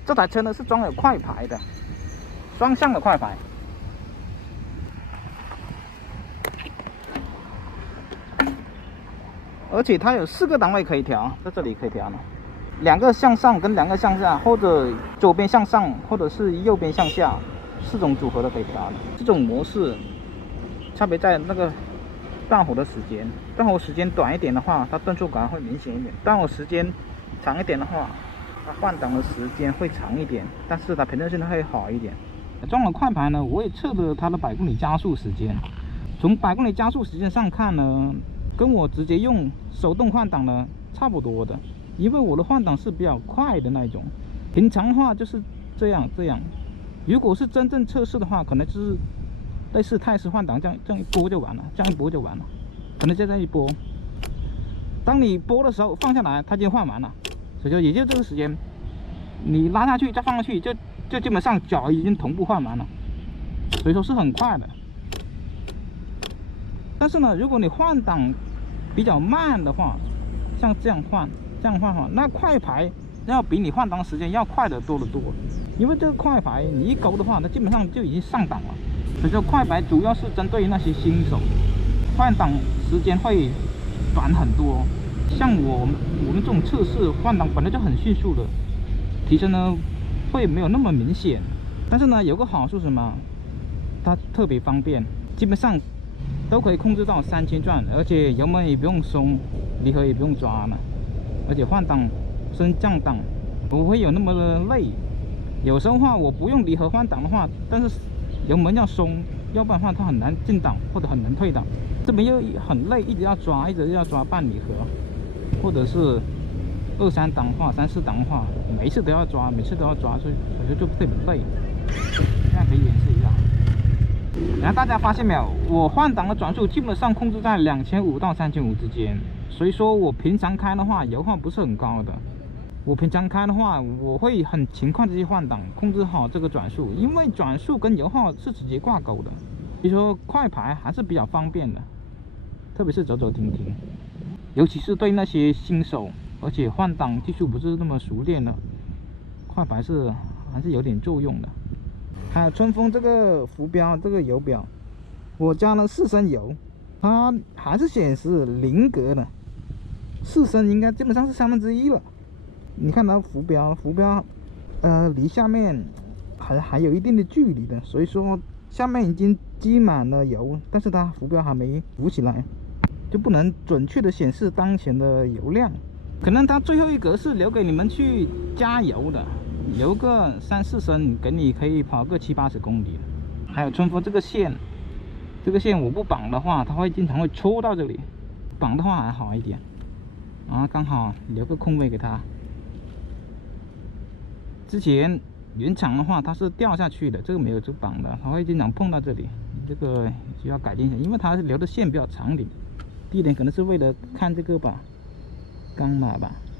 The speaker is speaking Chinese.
这台车呢是装有快排的，双向的快排。而且它有4个档位可以调，在这里可以调呢，2个向上跟2个向下，或者左边向上，或者是右边向下，4种组合都可以调的。这种模式差别在那个断火的时间，断火时间短一点的话，它顿挫感会明显一点；断火时间长一点的话，它换挡的时间会长一点，但是它平顺性会好一点。装了快排呢，我也测了它的100公里加速时间。从100公里加速时间上看呢，跟我直接用手动换挡呢差不多的，因为我的换挡是比较快的那种。平常的话就是这样。如果是真正测试的话，可能就是类似泰式换挡，这样一拨就完了，可能就这样一拨。当你拨的时候放下来，它就换完了，所以说也就这个时间，你拉下去再放上去，就基本上脚已经同步换完了，所以说是很快的。但是呢，如果你换挡比较慢的话，像这样换哈，那快排要比你换挡时间要快得多得多。因为这个快排你一勾的话，它基本上就已经上档了。所以说快排主要是针对那些新手，换挡时间会短很多。像我们这种测试换挡本来就很迅速的，提升呢会没有那么明显。但是呢，有个好处是什么？它特别方便，基本上都可以控制到3000转，而且油门也不用松，离合也不用抓了，而且换挡升降档不会有那么的累。有时候的话，我不用离合换挡的话，但是油门要松，要不然的话它很难进档或者很难退档。这边又很累，一直要抓半离合，或者是2、3档的话，3、4档的话，每一次都要抓，所以就特别累。现在可以演示一下。然后大家发现没有，我换挡的转速基本上控制在2500到3500之间，所以说我平常开的话油耗不是很高的。我平常开的话，我会很勤快的去换挡，控制好这个转速，因为转速跟油耗是直接挂钩的。所以说快排还是比较方便的，特别是走停，尤其是对那些新手，而且换挡技术不是那么熟练的，快排还是有点作用的。还有春风这个浮标，这个油表，我加了4升油，它还是显示0格的，4升应该基本上是1/3了。你看它浮标，离下面还有一定的距离的，所以说下面已经积满了油，但是它浮标还没浮起来，就不能准确的显示当前的油量。可能它最后一格是留给你们去加油的，油个3、4升，给你可以跑个70、80公里。还有春风这个线我不绑的话，它会经常会戳到这里，绑的话还好一点，然后刚好留个空位给它。之前原厂的话它是掉下去的，这个没有这个绑的，它会经常碰到这里，这个需要改进一下，因为它留的线比较长一点。第一点可能是为了看这个吧，钢码吧。